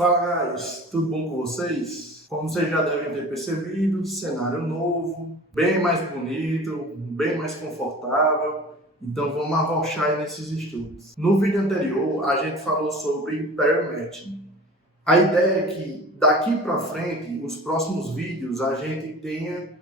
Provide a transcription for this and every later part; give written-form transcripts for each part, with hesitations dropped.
Fala, guys, tudo bom com vocês? Como vocês já devem ter percebido, cenário novo, bem mais bonito, bem mais confortável. Então vamos arrochar aí nesses estudos. No vídeo anterior a gente falou sobre pair matching. A ideia é que daqui para frente, os próximos vídeos, a gente tenha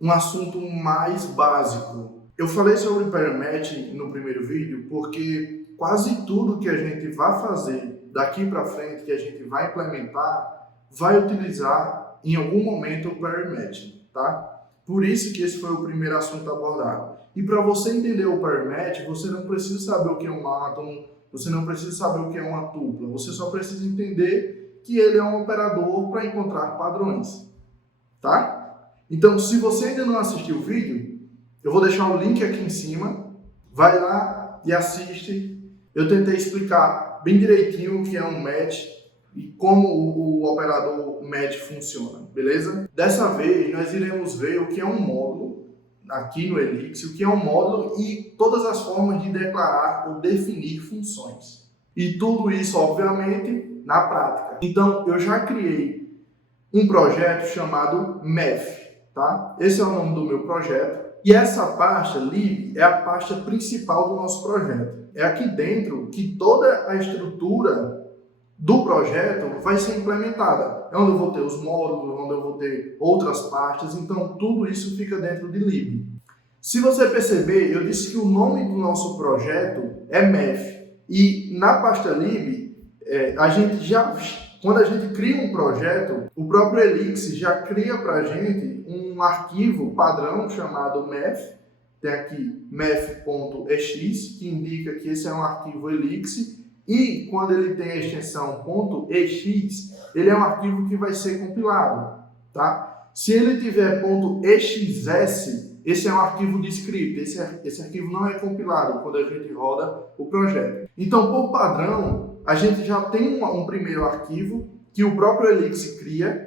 um assunto mais básico. Eu falei sobre pair matching no primeiro vídeo porque quase tudo que a gente vai fazer daqui para frente, que a gente vai implementar, vai utilizar em algum momento o pair matching, tá? Por isso que esse foi o primeiro assunto abordado. E para você entender o pair match, você não precisa saber o que é um átomo, você não precisa saber o que é uma tupla, você só precisa entender que ele é um operador para encontrar padrões, tá? Então, se você ainda não assistiu o vídeo, eu vou deixar o link aqui em cima, vai lá e assiste. Eu tentei explicar bem direitinho o que é um match e como o operador match funciona, beleza? Dessa vez, nós iremos ver o que é um módulo aqui no Elixir, o que é um módulo e todas as formas de declarar ou definir funções. E tudo isso, obviamente, na prática. Então, eu já criei um projeto chamado Math, tá? Esse é o nome do meu projeto. E essa pasta, lib, é a pasta principal do nosso projeto. É aqui dentro que toda a estrutura do projeto vai ser implementada. É onde eu vou ter os módulos, onde eu vou ter outras pastas, então tudo isso fica dentro de lib. Se você perceber, eu disse que o nome do nosso projeto é Math. E na pasta lib, quando a gente cria um projeto, o próprio Elixir já cria para a gente um arquivo padrão chamado math. Tem aqui math.ex, que indica que esse é um arquivo Elixir. E quando ele tem a extensão .ex, ele é um arquivo que vai ser compilado, tá? Se ele tiver .exs, esse é um arquivo de script. Esse arquivo não é compilado quando a gente roda o projeto. Então, por padrão, a gente já tem um primeiro arquivo que o próprio Elixir cria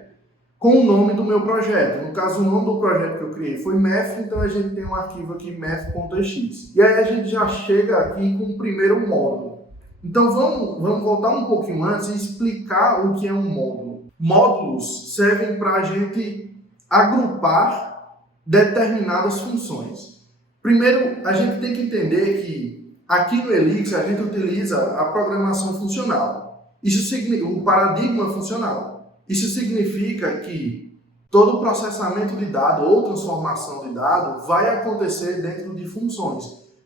com o nome do meu projeto. No caso, o nome do projeto que eu criei foi math, então a gente tem um arquivo aqui math.ex. E aí a gente já chega aqui com o primeiro módulo. Então vamos voltar um pouquinho antes e explicar o que é um módulo. Módulos servem para a gente agrupar determinadas funções. Primeiro, a gente tem que entender que aqui no Elixir a gente utiliza a programação funcional. Isso significa o paradigma funcional. Isso significa que todo processamento de dado ou transformação de dado vai acontecer dentro de funções.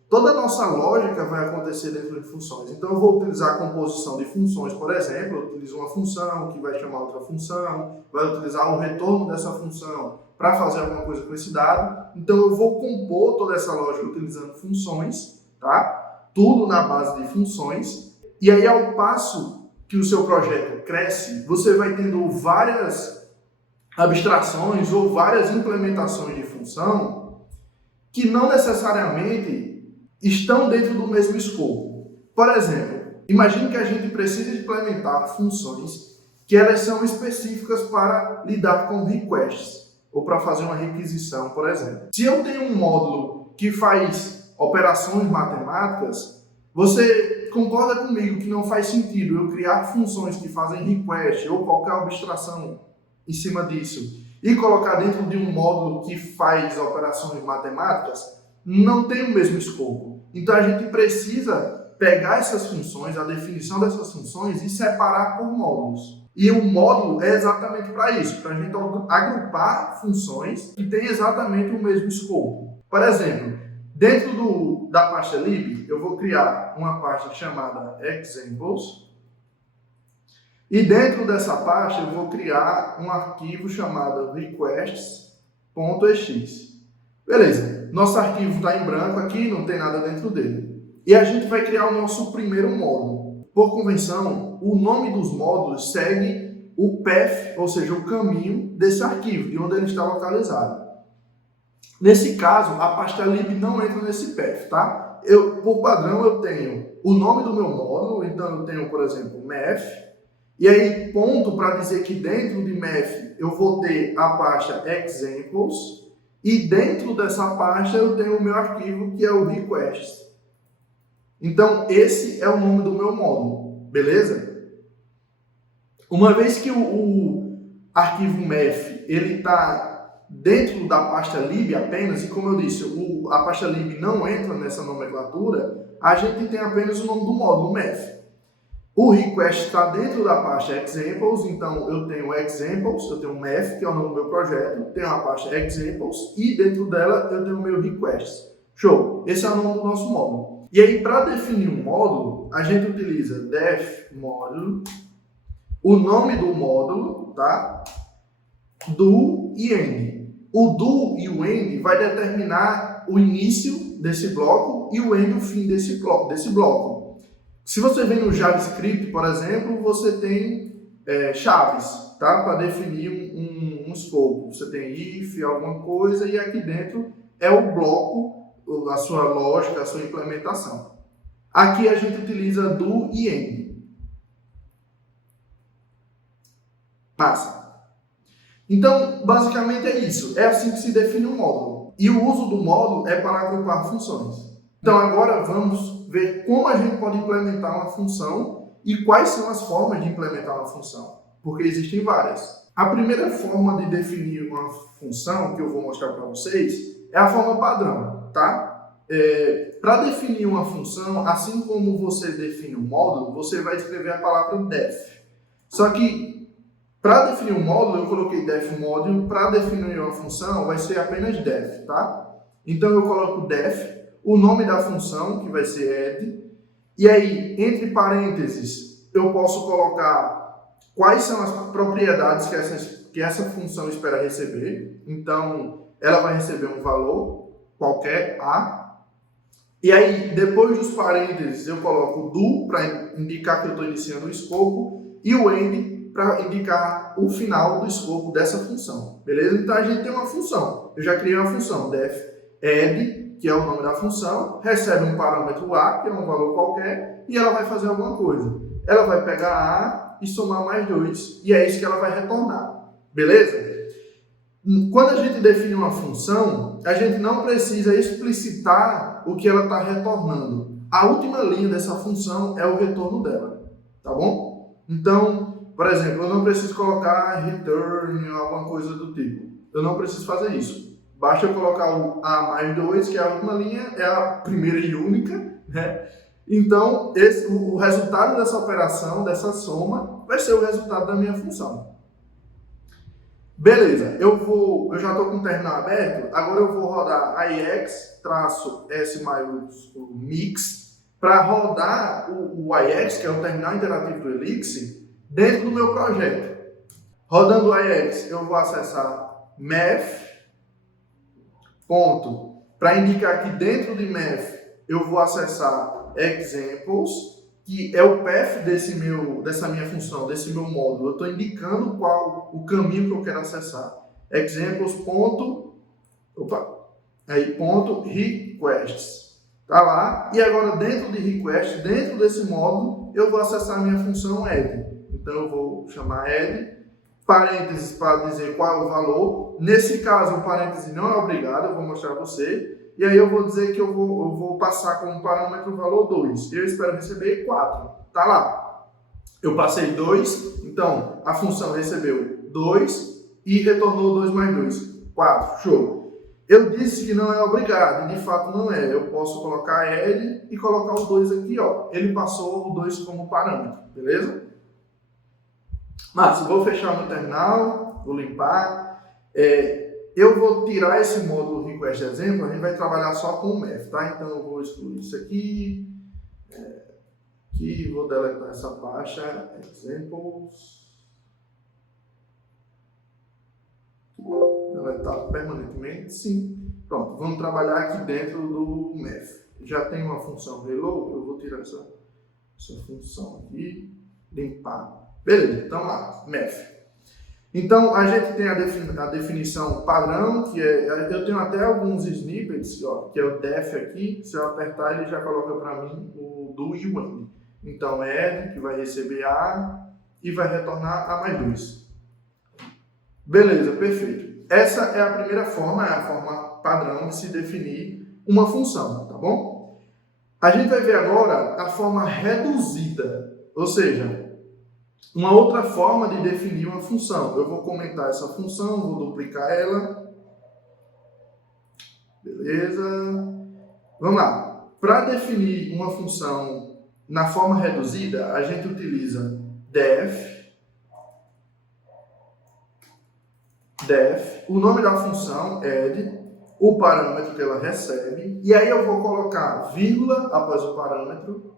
Toda a nossa lógica vai acontecer dentro de funções. Então eu vou utilizar a composição de funções, por exemplo, eu utilizo uma função que vai chamar outra função, vai utilizar o retorno dessa função para fazer alguma coisa com esse dado. Então eu vou compor toda essa lógica utilizando funções, tá? Tudo na base de funções. E aí, ao passo que o seu projeto cresce, você vai tendo várias abstrações ou várias implementações de função que não necessariamente estão dentro do mesmo escopo. Por exemplo, imagine que a gente precisa implementar funções que elas são específicas para lidar com requests ou para fazer uma requisição, por exemplo. Se eu tenho um módulo que faz operações matemáticas, você concorda comigo que não faz sentido eu criar funções que fazem request ou qualquer abstração em cima disso e colocar dentro de um módulo que faz operações matemáticas? Não tem o mesmo escopo. Então a gente precisa pegar essas funções, a definição dessas funções e separar por módulos. E o módulo é exatamente para isso, para a gente agrupar funções que têm exatamente o mesmo escopo. Por exemplo, dentro da pasta lib, eu vou criar uma pasta chamada examples. E dentro dessa pasta eu vou criar um arquivo chamado requests.ex. Beleza, nosso arquivo está em branco aqui, não tem nada dentro dele. E a gente vai criar o nosso primeiro módulo. Por convenção, o nome dos módulos segue o path, ou seja, o caminho desse arquivo, de onde ele está localizado. Nesse caso, a pasta lib não entra nesse path, tá? Por padrão, eu tenho o nome do meu módulo, então eu tenho, por exemplo, math, e aí ponto para dizer que dentro de math eu vou ter a pasta examples, e dentro dessa pasta eu tenho o meu arquivo que é o request. Então esse é o nome do meu módulo, beleza? Uma vez que o arquivo MEF ele está dentro da pasta lib apenas, e como eu disse, a pasta lib não entra nessa nomenclatura, a gente tem apenas o nome do módulo MEF. O request está dentro da pasta examples, então eu tenho examples, eu tenho MEF, que é o nome do meu projeto, tenho a pasta examples e dentro dela eu tenho o meu request. Show! Esse é o nome do nosso módulo. E aí, para definir um módulo, a gente utiliza def módulo, o nome do módulo, tá? Do e end. O do e o end vai determinar o início desse bloco e o end o fim desse bloco. Se você vem no JavaScript, por exemplo, você tem chaves, tá? Para definir um escopo. Você tem if, alguma coisa, e aqui dentro é o bloco, a sua lógica, a sua implementação. Aqui a gente utiliza do e end. Passa. Então, basicamente é isso. É assim que se define um módulo. E o uso do módulo é para agrupar funções. Então, agora vamos ver como a gente pode implementar uma função e quais são as formas de implementar uma função, porque existem várias. A primeira forma de definir uma função, que eu vou mostrar para vocês, é a forma padrão, tá? Para definir uma função, assim como você define um módulo, você vai escrever a palavra def. Só que, para definir um módulo, eu coloquei def módulo, para definir uma função, vai ser apenas def, tá? Então, eu coloco def, o nome da função, que vai ser add, e aí, entre parênteses, eu posso colocar quais são as propriedades que essa função espera receber. Então, ela vai receber um valor qualquer, A. E aí, depois dos parênteses, eu coloco o do, para indicar que eu estou iniciando o escopo, e o end, para indicar o final do escopo dessa função. Beleza? Então, a gente tem uma função. Eu já criei uma função, def add, que é o nome da função, recebe um parâmetro A, que é um valor qualquer, e ela vai fazer alguma coisa. Ela vai pegar A e somar mais 2, e é isso que ela vai retornar. Beleza? Quando a gente define uma função, a gente não precisa explicitar o que ela está retornando. A última linha dessa função é o retorno dela. Tá bom? Então, por exemplo, eu não preciso colocar return ou alguma coisa do tipo. Eu não preciso fazer isso. Basta eu colocar o A mais 2, que é a última linha, é a primeira e única, né? Então, o resultado dessa operação, dessa soma, vai ser o resultado da minha função. Beleza, eu já estou com o terminal aberto, agora eu vou rodar IX-S maiúsculo mix para rodar o IX, que é o terminal interativo do Elixir, dentro do meu projeto. Rodando o IX, eu vou acessar math, ponto, para indicar que dentro de math eu vou acessar examples, que é o path dessa minha função, desse meu módulo. Eu estou indicando qual o caminho que eu quero acessar. Examples, ponto requests. Tá lá. E agora dentro de request, dentro desse módulo, eu vou acessar a minha função add. Então eu vou chamar add, parênteses para dizer qual é o valor. Nesse caso, o parêntese não é obrigado, eu vou mostrar a você. E aí eu vou dizer que eu vou passar como parâmetro o valor 2. Eu espero receber 4. Tá lá. Eu passei 2, então a função recebeu 2 e retornou 2 mais 2. 4. Show. Eu disse que não é obrigado, e de fato não é. Eu posso colocar add e colocar o 2 aqui, ó. Ele passou o 2 como parâmetro, beleza? Mas vou fechar meu terminal, vou limpar. Eu vou tirar esse módulo request exemplo, a gente vai trabalhar só com o math, tá? Então eu vou excluir isso aqui, vou deletar essa pasta, examples, deletar permanentemente, sim. Pronto, vamos trabalhar aqui dentro do math. Já tem uma função hello, eu vou tirar essa função aqui, limpar. Beleza, então lá, math. Então, a gente tem a definição padrão, que eu tenho até alguns snippets, ó, que é o def aqui, se eu apertar ele já coloca para mim o do e o end. Então, add, que vai receber A e vai retornar A mais 2. Beleza, perfeito. Essa é a primeira forma, é a forma padrão de se definir uma função, tá bom? A gente vai ver agora a forma reduzida, ou seja, Uma outra forma de definir uma função. Eu vou comentar essa função, vou duplicar ela. Beleza? Vamos lá. Para definir uma função na forma reduzida, a gente utiliza def, o nome da função, add, o parâmetro que ela recebe, e aí eu vou colocar vírgula após o parâmetro,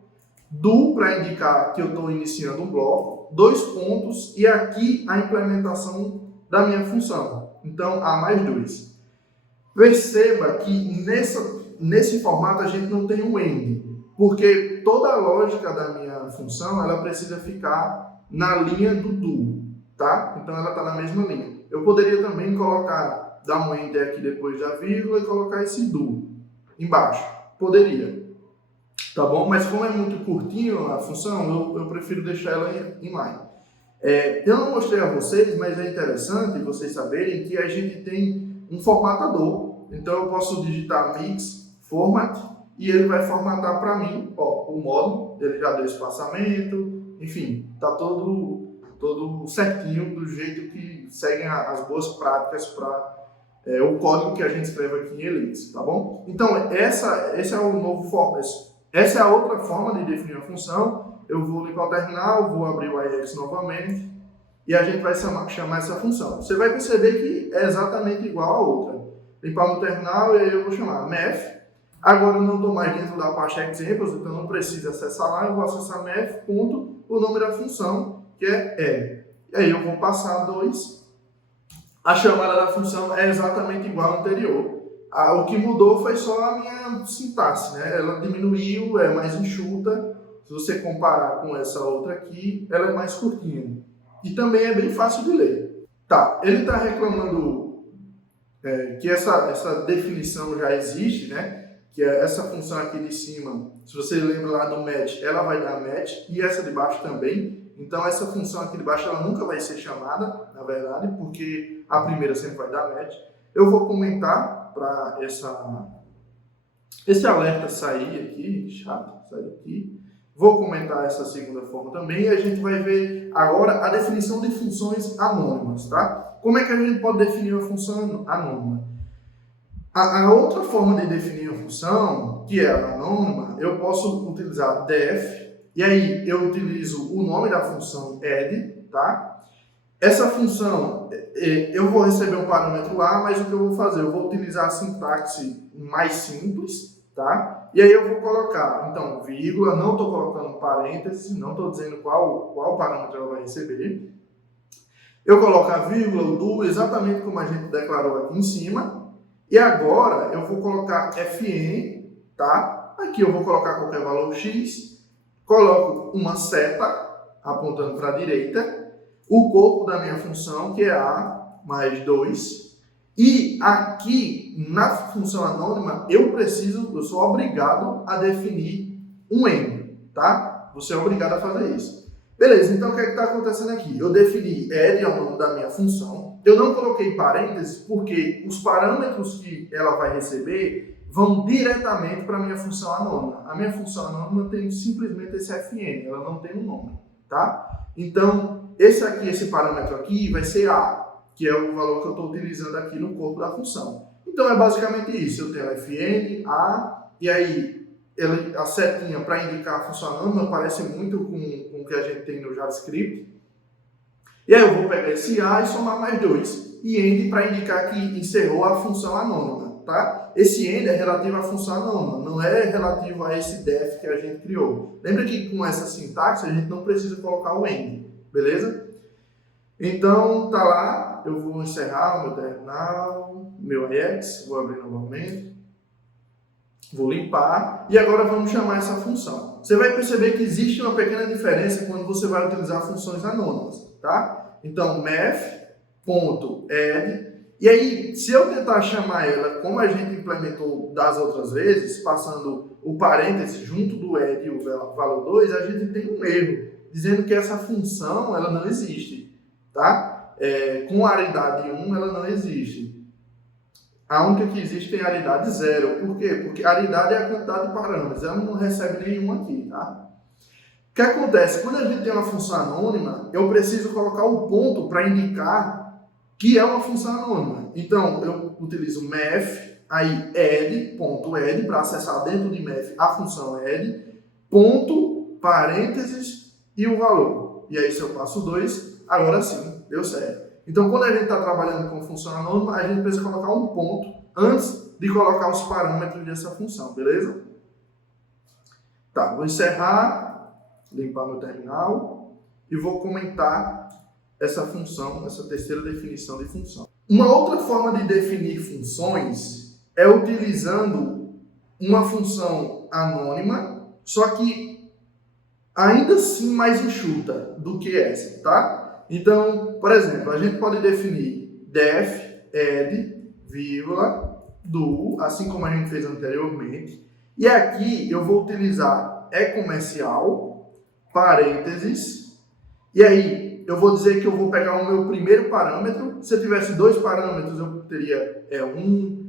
do para indicar que eu estou iniciando um bloco, 2 pontos, e aqui a implementação da minha função. Então, A mais 2. Perceba que nesse formato a gente não tem um end, porque toda a lógica da minha função ela precisa ficar na linha do, tá? Então ela está na mesma linha. Eu poderia também dar um end aqui depois da vírgula e colocar esse do embaixo. Poderia. Tá bom? Mas como é muito curtinho a função, eu prefiro deixar ela em line. Eu não mostrei a vocês, mas é interessante vocês saberem que a gente tem um formatador. Então eu posso digitar mix, format, e ele vai formatar para mim, ó, o módulo, ele já deu espaçamento, enfim, tá todo certinho do jeito que seguem as boas práticas para o código que a gente escreve aqui em Elixir, tá bom? Então esse é o novo formato. Essa é a outra forma de definir a função. Eu vou limpar o terminal, vou abrir o IX novamente e a gente vai chamar essa função. Você vai perceber que é exatamente igual a outra. Limpar o terminal e aí eu vou chamar math. Agora eu não estou mais dentro da pasta examples, então não preciso acessar lá. Eu vou acessar math, ponto, o nome da função, que é add. E aí eu vou passar 2. A chamada da função é exatamente igual à anterior. O que mudou foi só a minha sintaxe, né? Ela diminuiu, é mais enxuta. Se você comparar com essa outra aqui, ela é mais curtinha. E também é bem fácil de ler. Tá, ele está reclamando que essa definição já existe, né? Que é essa função aqui de cima, se você lembra lá do match, ela vai dar match, e essa de baixo também. Então essa função aqui de baixo ela nunca vai ser chamada, na verdade, porque a primeira sempre vai dar match. Eu vou comentar para esse alerta sair aqui, chato, sair aqui. Vou comentar essa segunda forma também e a gente vai ver agora a definição de funções anônimas, tá? Como é que a gente pode definir uma função anônima? A outra forma de definir uma função, que é a anônima, eu posso utilizar def, e aí eu utilizo o nome da função add, tá? Essa função, eu vou receber um parâmetro lá, mas o que eu vou fazer? Eu vou utilizar a sintaxe mais simples, tá? E aí eu vou colocar, então, vírgula, não estou colocando parênteses, não estou dizendo qual parâmetro ela vai receber. Eu coloco a vírgula, o do, exatamente como a gente declarou aqui em cima. E agora eu vou colocar fn, tá? Aqui eu vou colocar qualquer valor x, coloco uma seta apontando para a direita, o corpo da minha função, que é A mais 2. E aqui, na função anônima, eu sou obrigado a definir um end, tá? Você é obrigado a fazer isso. Beleza, então o que é que está acontecendo aqui? Eu defini add é o nome da minha função. Eu não coloquei parênteses porque os parâmetros que ela vai receber vão diretamente para a minha função anônima. A minha função anônima tem simplesmente esse fn, ela não tem um nome, tá? Então, esse parâmetro aqui vai ser A, que é o valor que eu estou utilizando aqui no corpo da função. Então, é basicamente isso. Eu tenho fn, A, e aí a setinha para indicar a função anônima parece muito com o que a gente tem no JavaScript. E aí eu vou pegar esse A e somar mais 2. E end para indicar que encerrou a função anônima, tá? Esse end é relativo à função anônima, não é relativo a esse def que a gente criou. Lembra que com essa sintaxe a gente não precisa colocar o end, beleza? Então, tá lá, eu vou encerrar o meu terminal, meu IX, vou abrir novamente, vou limpar, e agora vamos chamar essa função. Você vai perceber que existe uma pequena diferença quando você vai utilizar funções anônimas, tá? Então, math.add, e aí, se eu tentar chamar ela como a gente implementou das outras vezes, passando o parêntese junto do add e o valor 2, a gente tem um erro, dizendo que essa função ela não existe, tá? Com aridade 1 ela não existe. A única que existe tem aridade 0. Por quê? Porque aridade é a quantidade de parâmetros, ela não recebe nenhum aqui, tá? que acontece? Quando a gente tem uma função anônima, eu preciso colocar o ponto para indicar que é uma função anônima. Então, eu utilizo math, aí add.add para acessar dentro de math a função add, ponto, parênteses e o valor. E aí, se eu passo 2, agora sim, deu certo. Então, quando a gente está trabalhando com função anônima, a gente precisa colocar um ponto antes de colocar os parâmetros dessa função, beleza? Tá, vou encerrar, limpar meu terminal e vou comentar essa função, essa terceira definição de função. Uma outra forma de definir funções é utilizando uma função anônima, só que ainda assim mais enxuta do que essa, tá? Então, por exemplo, a gente pode definir def, add, vírgula, do, assim como a gente fez anteriormente. E aqui eu vou utilizar comercial, parênteses, e aí eu vou dizer que eu vou pegar o meu primeiro parâmetro. Se eu tivesse 2 parâmetros, eu teria E1,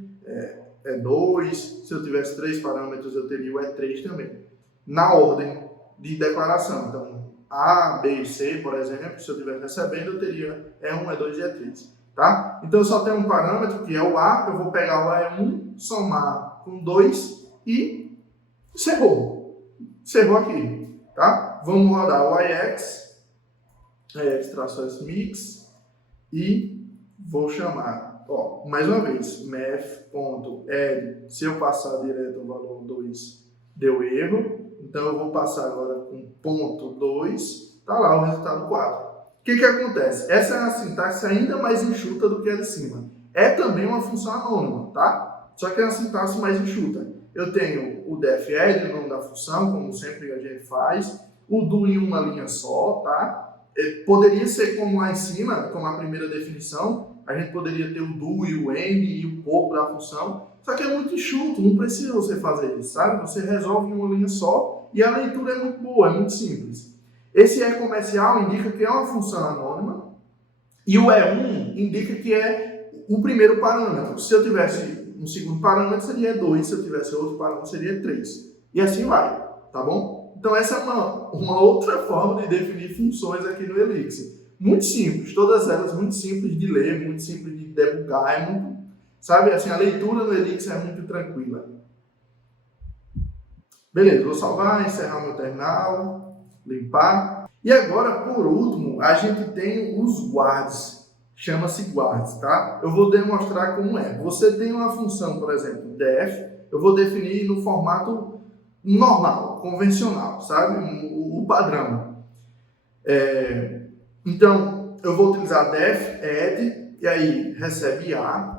E2. Se eu tivesse 3 parâmetros, eu teria o E3 também, na ordem de declaração. Então, A, B e C, por exemplo, se eu estivesse recebendo, eu teria E1, E2 e E3. Tá? Então, eu só tenho um parâmetro, que é o A, eu vou pegar o E1, somar com 2 e encerrou. Encerrou aqui. Tá? Vamos rodar o IX, mix, e vou chamar, ó, mais uma vez, math.add, se eu passar direto o valor 2, deu erro. Então, eu vou passar agora com ponto 2, tá lá o resultado 4. O que acontece? Essa é uma sintaxe ainda mais enxuta do que a de cima. É também uma função anônima, tá? Só que é uma sintaxe mais enxuta. Eu tenho o def add, o nome da função, como sempre a gente faz, o do em uma linha só, tá? Poderia ser como lá em cima, como a primeira definição, a gente poderia ter o do e o end e o corpo da função. Só que é muito enxuto, não precisa você fazer isso, sabe? Você resolve em uma linha só e a leitura é muito boa, é muito simples. Esse comercial indica que é uma função anônima e o E1 indica que é o primeiro parâmetro. Se eu tivesse um segundo parâmetro, seria 2, se eu tivesse outro parâmetro, seria 3. E assim vai, tá bom? Então essa é uma outra forma de definir funções aqui no Elixir. Muito simples, todas elas muito simples de ler, muito simples de debugar, é muito... Sabe, assim, a leitura no Elixir é muito tranquila. Beleza, vou salvar, encerrar meu terminal, limpar. E agora, por último, a gente tem os guards. Chama-se guards, tá? Eu vou demonstrar como é. Você tem uma função, por exemplo, def, eu vou definir no formato normal, convencional, sabe? O padrão. Então, eu vou utilizar def, add, e aí recebe A.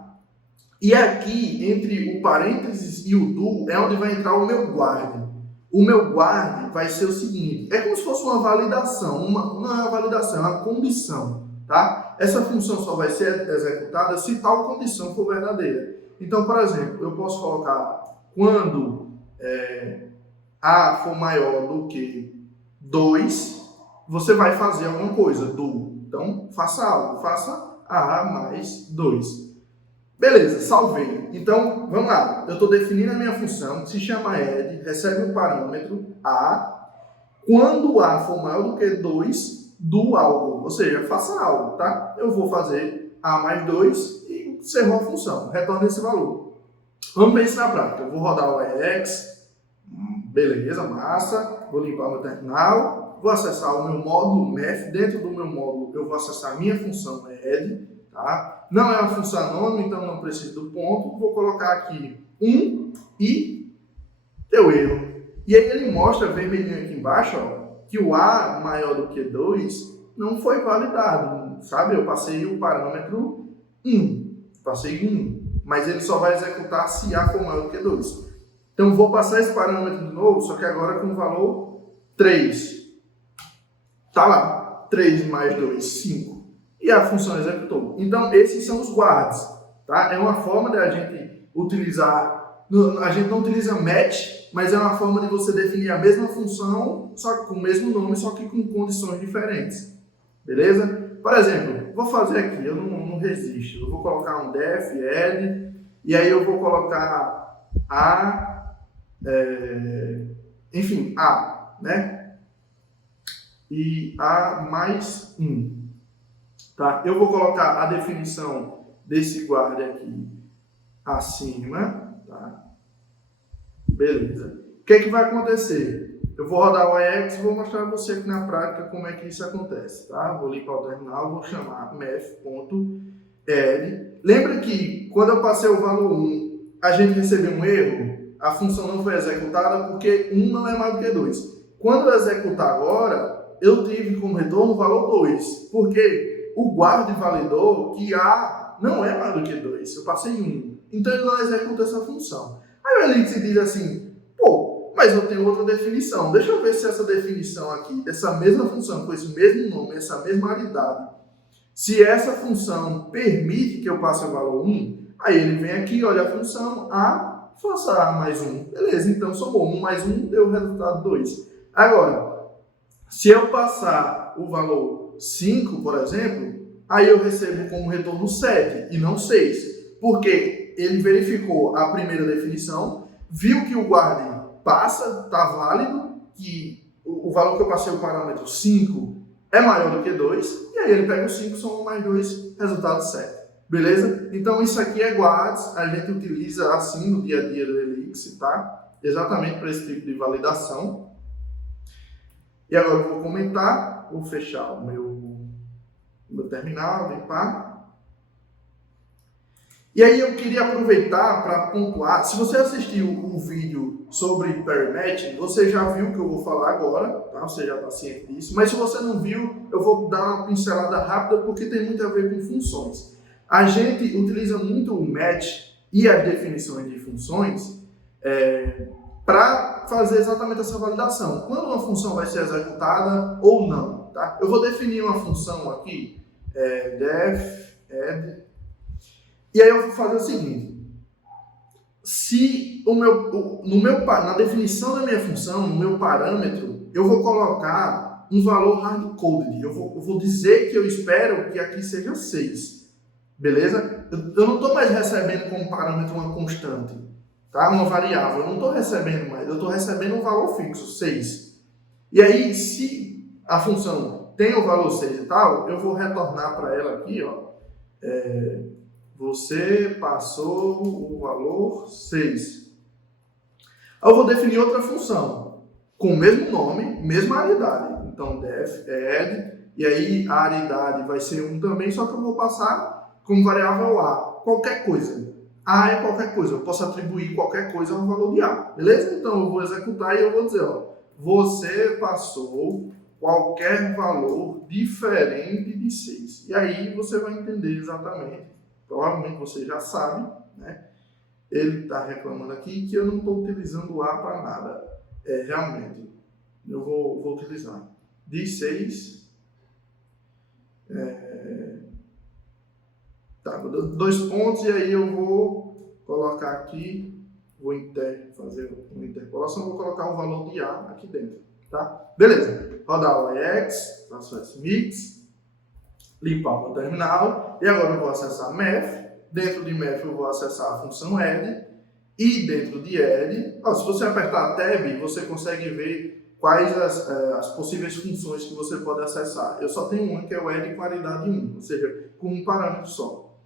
E aqui, entre o parênteses e o do, é onde vai entrar o meu guard. O meu guard vai ser o seguinte, é como se fosse uma validação, não é uma validação, é uma condição, tá? Essa função só vai ser executada se tal condição for verdadeira. Então, por exemplo, eu posso colocar quando A for maior do que 2, você vai fazer alguma coisa, do. Então, faça algo, faça A mais 2. Beleza, salvei. Então, vamos lá. Eu estou definindo a minha função, que se chama add, recebe um parâmetro A. Quando A for maior do que 2, do algo. Ou seja, faça algo, tá? Eu vou fazer A mais 2 e encerrou a função. Retorna esse valor. Vamos ver isso na prática. Eu vou rodar o EX. Beleza, massa. Vou limpar meu terminal. Vou acessar o meu módulo math. Dentro do meu módulo, eu vou acessar a minha função add. Tá? Não é uma função anônima, então não preciso do ponto. Vou colocar aqui 1 e deu erro. E aí ele mostra vermelhinho aqui embaixo, ó, que o A maior do que 2 não foi validado. Sabe? Eu passei o parâmetro 1. Passei 1. Mas ele só vai executar se A for maior do que 2. Então vou passar esse parâmetro de novo, só que agora com o valor 3. Tá lá. 3 mais 2, 5. E a função executou. Então, esses são os guards. Tá? É uma forma de a gente utilizar... A gente não utiliza match, mas é uma forma de você definir a mesma função, só que com o mesmo nome, só que com condições diferentes. Beleza? Por exemplo, vou fazer aqui, eu não resisto. Eu vou colocar um def, add, e aí eu vou colocar A, enfim, A, né? e A mais 1. Tá? Eu vou colocar a definição desse guarda aqui acima. Tá? Beleza. O que é que vai acontecer? Eu vou rodar o AX e vou mostrar a você aqui na prática como é que isso acontece. Tá? Vou limpar o terminal, vou chamar math.add. Lembra que quando eu passei o valor 1, a gente recebeu um erro? A função não foi executada porque 1 não é mais do que 2. Quando eu executar agora, eu tive como retorno o valor 2. Porque o guarda validou que A não é mais do que 2. Eu passei 1. Então ele não executa essa função. Aí o Elixir diz assim, pô, mas eu tenho outra definição. Deixa eu ver se essa definição aqui, dessa mesma função, com esse mesmo nome, essa mesma aridade, se essa função permite que eu passe o valor 1, aí ele vem aqui, olha a função A, faça A mais 1. Beleza, então somou 1 mais 1, deu o resultado 2. Agora, se eu passar o valor 5, por exemplo, aí eu recebo como retorno 7 e não 6. Porque ele verificou a primeira definição, viu que o guarda passa, está válido, que o valor que eu passei, o parâmetro 5, é maior do que 2, e aí ele pega o 5, soma mais 2, resultado 7. Beleza? Então isso aqui é guards, a gente utiliza assim no dia a dia do Elixir, tá? Exatamente para esse tipo de validação. E agora eu vou comentar, vou fechar o meu terminal, limpar. E aí eu queria aproveitar para pontuar, se você assistiu o vídeo sobre Perimatching, você já viu o que eu vou falar agora, tá? Você já está ciente disso, mas se você não viu, eu vou dar uma pincelada rápida porque tem muito a ver com funções. A gente utiliza muito o match e as definições de funções para fazer exatamente essa validação. Quando uma função vai ser executada ou não, tá? Eu vou definir uma função aqui, def, add, e aí eu vou fazer o seguinte, se na definição da minha função, no meu parâmetro, eu vou colocar um valor hard-coded, eu vou dizer que eu espero que aqui seja 6, beleza? Eu não estou mais recebendo como parâmetro uma constante, tá? Uma variável, eu não estou recebendo mais, eu estou recebendo um valor fixo, 6. E aí, se a função tem o valor 6 e tal, eu vou retornar para ela aqui, ó, você passou o valor 6. Eu vou definir outra função com o mesmo nome, mesma aridade. Então, def, add, e aí a aridade vai ser 1 também, só que eu vou passar como variável A, qualquer coisa. A é qualquer coisa, eu posso atribuir qualquer coisa ao valor de A, beleza? Então, eu vou executar e eu vou dizer, ó, você passou qualquer valor diferente de 6. E aí você vai entender exatamente. Provavelmente você já sabe, né? Ele está reclamando aqui que eu não estou utilizando o A para nada. Realmente, eu vou utilizar. De 6, tá, vou dar 2 pontos e aí eu vou colocar aqui, fazer uma interpolação, vou colocar o valor de A aqui dentro, tá? Beleza, rodar o AX, faço esse mix, limpar o meu terminal, e agora eu vou acessar math, dentro de math eu vou acessar a função add, e dentro de add, se você apertar tab, você consegue ver quais as possíveis funções que você pode acessar. Eu só tenho uma que é o add com aridade 1, ou seja, com um parâmetro só.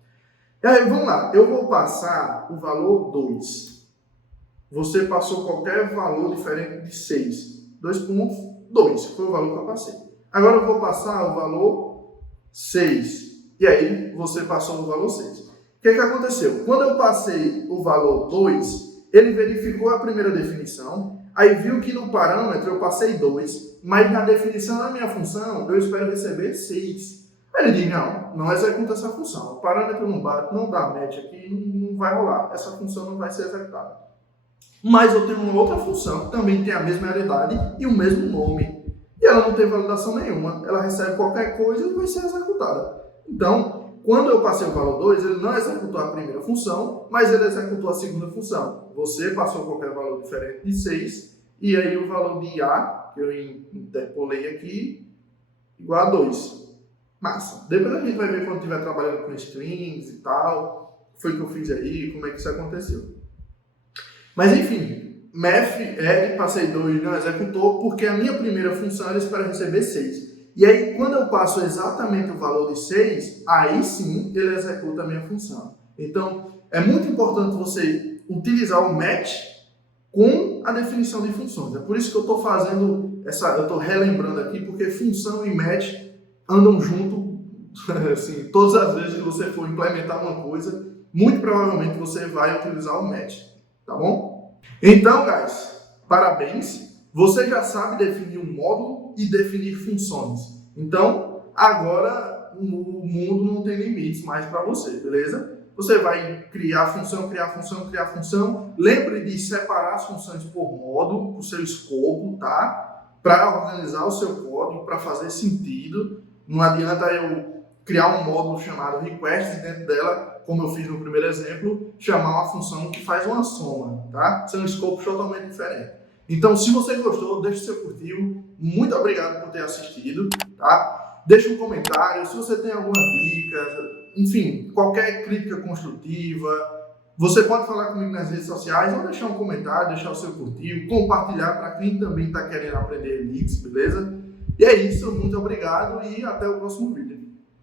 E aí, vamos lá, eu vou passar o valor 2. Você passou qualquer valor diferente de 6. 2 pontos, 2, foi o valor que eu passei. Agora eu vou passar o valor 6. E aí, você passou o valor 6. O que aconteceu? Quando eu passei o valor 2, ele verificou a primeira definição, aí viu que no parâmetro eu passei 2, mas na definição da minha função eu espero receber 6. Aí ele diz, não executa essa função, o parâmetro não bate, não dá match aqui, não vai rolar, essa função não vai ser executada. Mas eu tenho uma outra função que também tem a mesma realidade e o mesmo nome. E ela não tem validação nenhuma. Ela recebe qualquer coisa e vai ser executada. Então, quando eu passei o valor 2, ele não executou a primeira função, mas ele executou a segunda função. Você passou qualquer valor diferente de 6, e aí o valor de A, que eu interpolei aqui, igual a 2. Massa. Depois a gente vai ver quando estiver trabalhando com strings e tal, o que foi que eu fiz aí, como é que isso aconteceu. Mas enfim, math add, passei 2, não executou, porque a minha primeira função era para receber 6. E aí, quando eu passo exatamente o valor de 6, aí sim ele executa a minha função. Então, é muito importante você utilizar o match com a definição de funções. É por isso que eu estou fazendo eu estou relembrando aqui, porque função e match andam junto, assim, todas as vezes que você for implementar uma coisa, muito provavelmente você vai utilizar o match, tá bom? Então, guys, parabéns! Você já sabe definir um módulo e definir funções. Então, agora o mundo não tem limites mais para você, beleza? Você vai criar função, criar função, criar função. Lembre de separar as funções por módulo, por seu escopo, tá? Para organizar o seu código, para fazer sentido. Não adianta eu criar um módulo chamado request e dentro dela, como eu fiz no primeiro exemplo, chamar uma função que faz uma soma, tá? São escopos totalmente diferentes. Então, se você gostou, deixe seu curtir. Muito obrigado por ter assistido, tá? Deixe um comentário, se você tem alguma dica, enfim, qualquer crítica construtiva, você pode falar comigo nas redes sociais ou deixar um comentário, deixar o seu curtir, compartilhar para quem também está querendo aprender Elix, beleza? E é isso, muito obrigado e até o próximo vídeo.